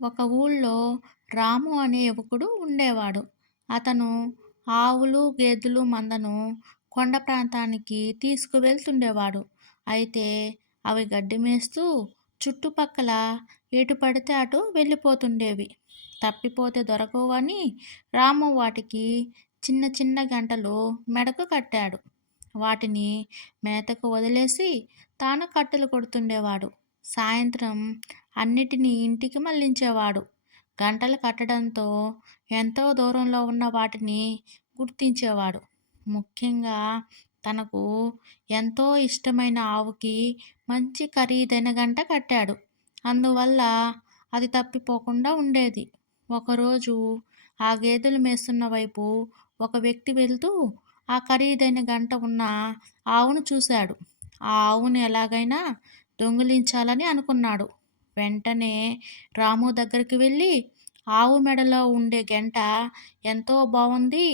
ఒక ఊళ్ళో రాము అనే యువకుడు ఉండేవాడు. అతను ఆవులు, గేదెలు మందను కొండ ప్రాంతానికి తీసుకువెళ్తుండేవాడు. అయితే అవి గడ్డి మేస్తూ చుట్టుపక్కల ఎటు పడితే అటు వెళ్ళిపోతుండేవి. తప్పిపోతే దొరకవు అని రాము వాటికి చిన్న చిన్న గంటలు మెడకు కట్టాడు. వాటిని మేతకు వదిలేసి తాను కట్టెలు కొడుతుండేవాడు. సాయంత్రం అన్నిటినీ ఇంటికి మళ్ళించేవాడు. గంటలు కట్టడంతో ఎంతో దూరంలో ఉన్న వాటిని గుర్తించేవాడు. ముఖ్యంగా తనకు ఎంతో ఇష్టమైన ఆవుకి మంచి ఖరీదైన గంట కట్టాడు. అందువల్ల అది తప్పిపోకుండా ఉండేది. ఒకరోజు ఆ గేదెలు మేస్తున్న వైపు ఒక వ్యక్తి వెళ్తూ ఆ ఖరీదైన గంట ఉన్న ఆవును చూశాడు. ఆ ఆవును ఎలాగైనా దొంగిలించాలని అనుకున్నాడు. వెంటనే రాము దగ్గరికి వెళ్ళి, ఆవు మెడలో ఉండే గంట ఎంతో బావుంది,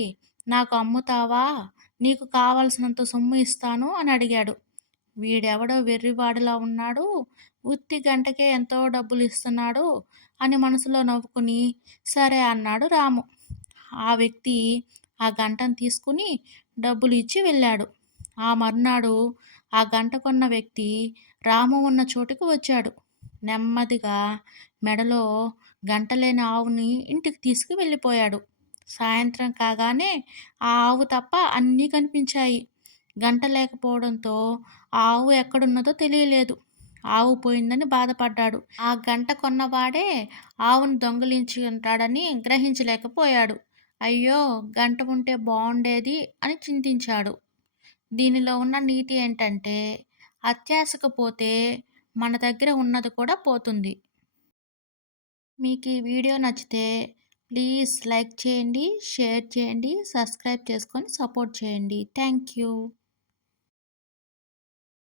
నాకు అమ్ముతావా? నీకు కావలసినంత సొమ్ము ఇస్తాను అని అడిగాడు. వీడెవడో వెర్రివాడిలా ఉన్నాడు, ఉత్తి గంటకే ఎంతో డబ్బులు ఇస్తున్నాడు అని మనసులో నవ్వుకుని సరే అన్నాడు రాము. ఆ వ్యక్తి ఆ గంటను తీసుకుని డబ్బులు ఇచ్చి వెళ్ళాడు. ఆ మర్నాడు ఆ గంట కొన్న వ్యక్తి రాము ఉన్న చోటుకి వచ్చాడు. నెమ్మదిగా మెడలో గంట లేని ఆవుని ఇంటికి తీసుకు వెళ్ళిపోయాడు. సాయంత్రం కాగానే ఆ ఆవు తప్ప అన్నీ కనిపించాయి. గంట లేకపోవడంతో ఆ ఆవు ఎక్కడున్నదో తెలియలేదు. ఆవు పోయిందని బాధపడ్డాడు. ఆ గంట కొన్నవాడే ఆవును దొంగిలించి ఉంటాడని గ్రహించలేకపోయాడు. అయ్యో! గంట ఉంటే బావుండేది అని చింతించాడు. దీనిలో ఉన్న నీతి ఏంటంటే, అత్యాశకు పోతే మన దగ్గర ఉన్నది కూడా పోతుంది. మీకు ఈ వీడియో నచ్చితే ప్లీజ్ లైక్ చేయండి, షేర్ చేయండి, సబ్స్క్రైబ్ చేసుకొని సపోర్ట్ చేయండి. Thank you.